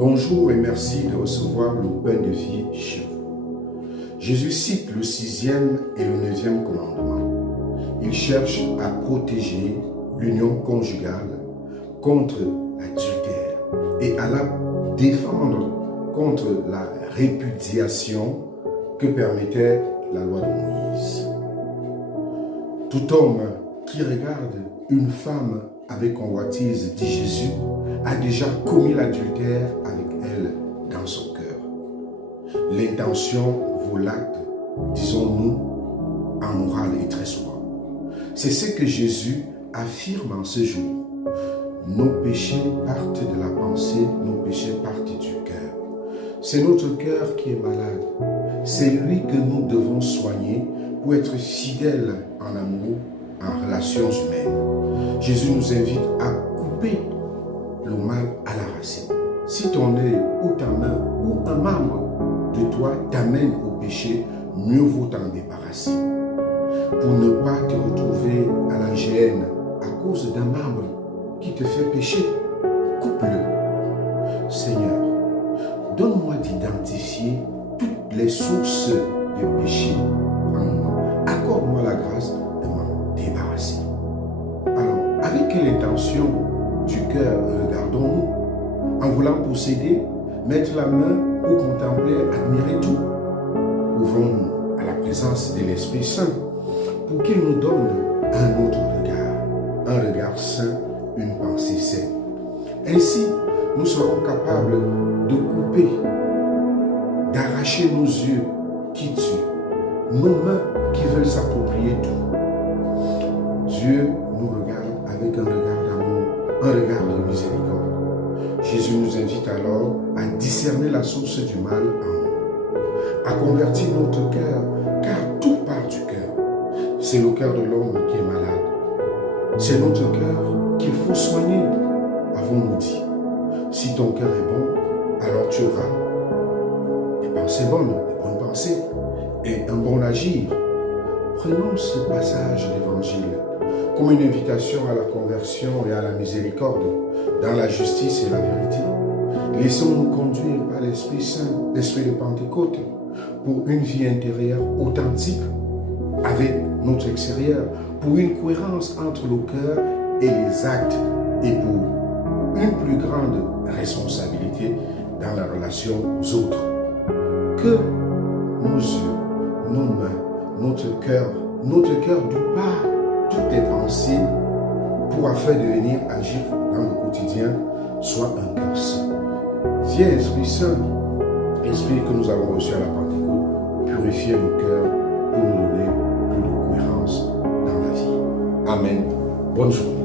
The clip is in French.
Bonjour et merci de recevoir le pain de vie chez vous. Jésus cite le 6e et le 9e commandement. Il cherche à protéger l'union conjugale contre l'adultère et à la défendre contre la répudiation que permettait la loi de Moïse. Tout homme qui regarde une femme avec convoitise, dit Jésus, a déjà commis l'adultère avec elle dans son cœur. L'intention vaut l'acte, disons-nous, en morale et très souvent. C'est ce que Jésus affirme en ce jour. Nos péchés partent de la pensée, nos péchés partent du cœur. C'est notre cœur qui est malade. C'est lui que nous devons soigner pour être fidèles en amour, en relations humaines. Jésus nous invite à couper le mal à la racine. Si ton œil ou ta main ou un membre de toi t'amène au péché, mieux vaut t'en débarrasser. Pour ne pas te retrouver à la gêne à cause d'un membre qui te fait pécher, coupe-le. Seigneur, donne-moi d'identifier toutes les sources de péché en moi. Accorde-moi la grâce de m'en débarrasser. Alors, avec quelle intention du cœur regardons-nous? En voulant posséder, mettre la main ou contempler, admirer tout? Ouvrons-nous à la présence de l'Esprit Saint pour qu'il nous donne un autre regard saint, une pensée saine. Ainsi, nous serons capables de couper, d'arracher nos yeux qui tuent, nos mains qui veulent s'approprier tout. Dieu nous regarde avec un regard d'amour, un regard de miséricorde. Jésus nous invite alors à discerner la source du mal en nous, à convertir notre cœur, car tout part du cœur. C'est le cœur de l'homme qui est malade. C'est notre cœur qu'il faut soigner, avons-nous dit. Si ton cœur est bon, alors tu auras des pensées bonnes, des bonnes pensées et un bon agir. Prenons ce passage d'évangile comme une invitation à la conversion et à la miséricorde dans la justice et la vérité. Laissons-nous conduire par l'Esprit Saint, l'Esprit de Pentecôte, pour une vie intérieure authentique avec notre extérieur, pour une cohérence entre le cœur et les actes et pour une plus grande responsabilité dans la relation aux autres. Que nos yeux, nos mains, notre cœur d'où part toutes les pensées pour afin de venir agir dans le quotidien soit un cœur saint. Viens Esprit Saint, Esprit que nous avons reçu à la Pentecôte, purifier nos cœurs pour nous donner plus de cohérence dans la vie. Amen. Bonne journée.